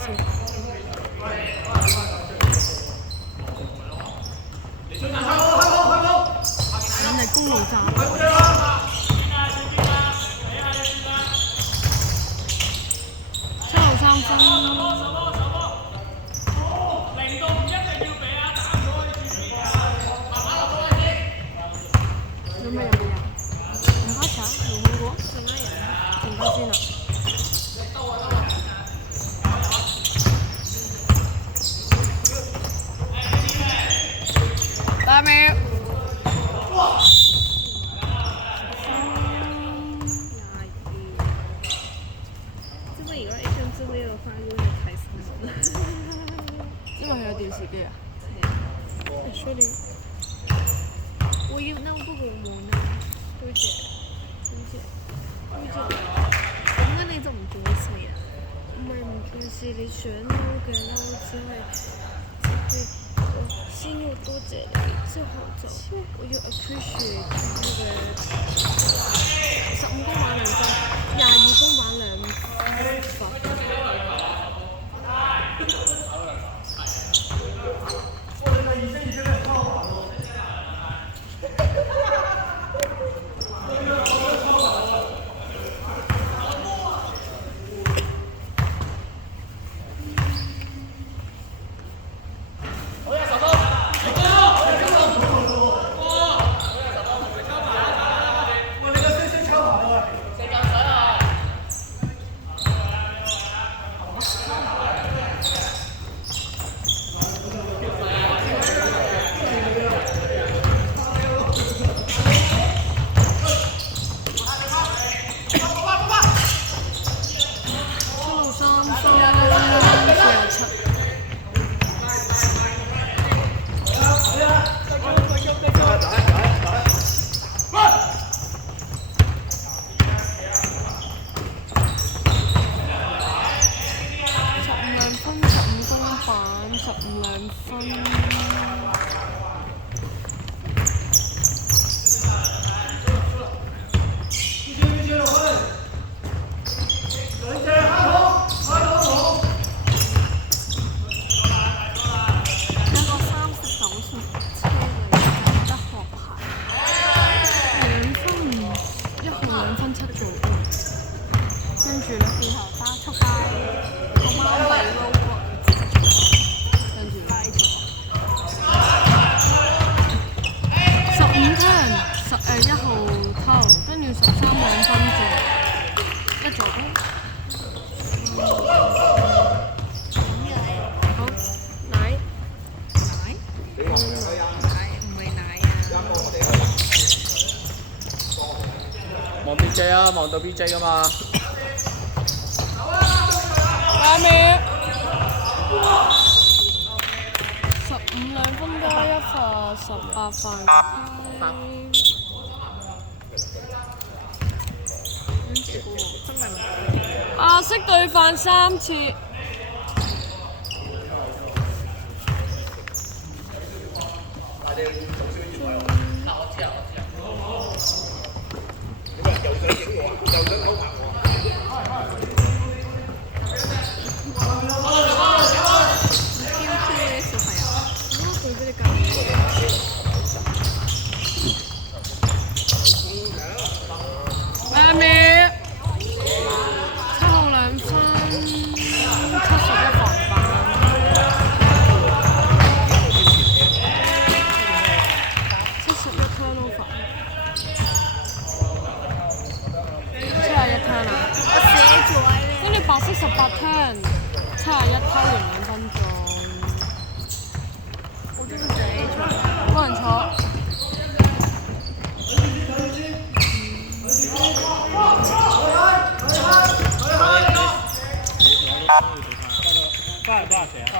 先。肯定公路站。7號3分。有咩人？唔該茶，冇好過。剩咩人？剩翻先啦。8秒。这个如果 Asian 之类的话，就會睇新聞。因為佢有電視機啊。說你，我要那不過冇呢，多謝，咁嘅你就唔重視啊？唔係唔重視，你想撈嘅撈，我先要多謝你，之後就我要 appreciate 那個15公玩2分，22公玩2分。望 BJ 啊，望到 BJ 噶嘛。8秒。152分加1罰18分。亞式對犯3次。8秒。7號2分71防範。71 turnover。71 turn 啊！我寫咗咧。跟住白色18 turn， 71偷完2分鐘。我都寫咗。冇人坐。多少錢啊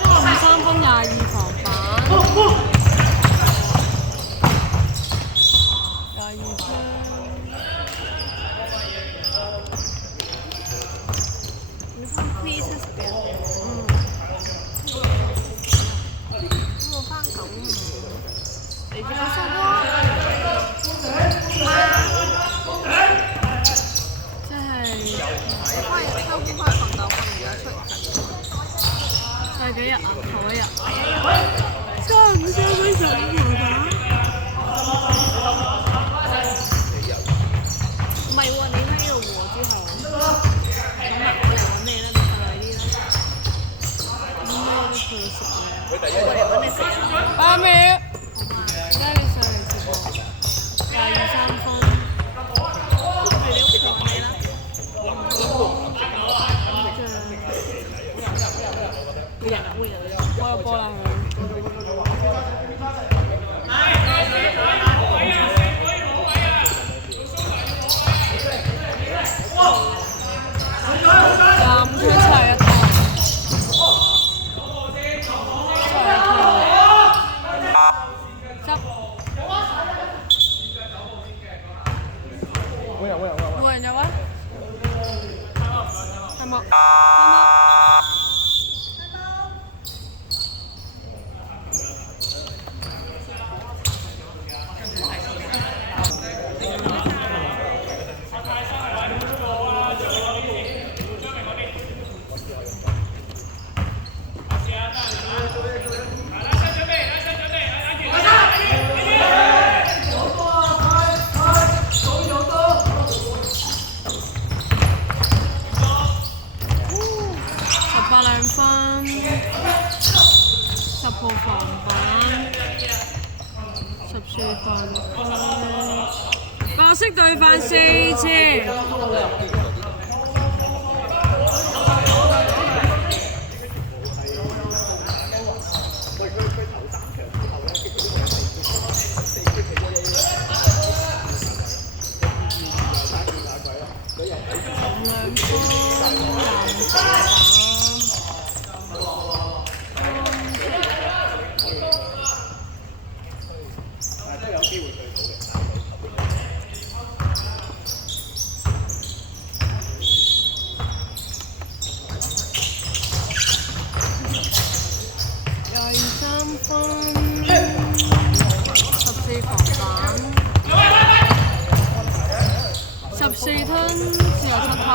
？3分22防範。22分。你放 quiz 食嘅。我翻工，你叫我收工。即係翻日收工翻瞓覺，瞓唔記得出勤。第幾日啊？頭一日。三五三分15號打。唔係喎，你喺度和之後，咁我嚟揾你啦，你快啲啦。咁咩都佢食嘅。我嚟揾你食啦。8秒。拉你上嚟直播。23分。去你屋企揾你啦。會人啊，會人啊。開個波啦佢。25分7-1頭。執。冇人入啊？係冇。18兩分，10號防板，14犯規，白色隊犯4次。23分，14防板，14吞47投。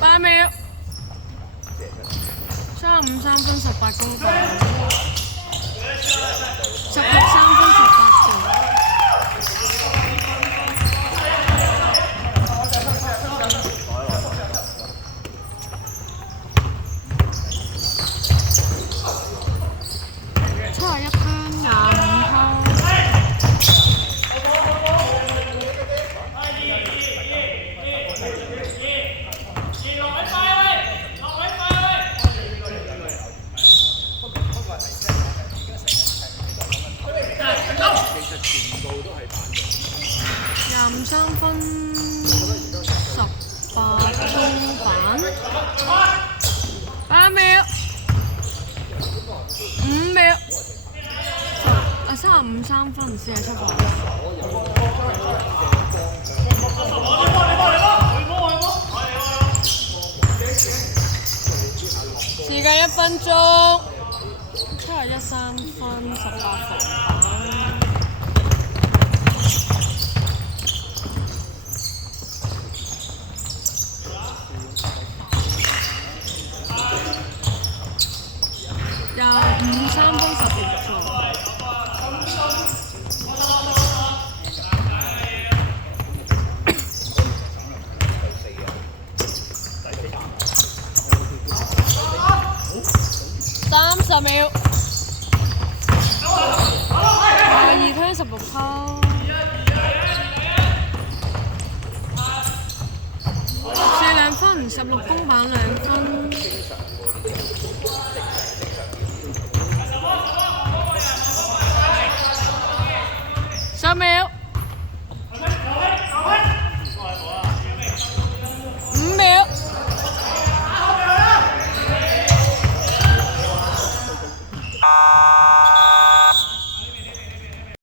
8秒，35 3分18公分，16 3分18個。71分25投。23分18公板，8秒，5秒，35 3分47個。時間1分鐘，71 3分18防板。25 3分16個。30秒。22吞16投。14兩分，16公板2分。10秒。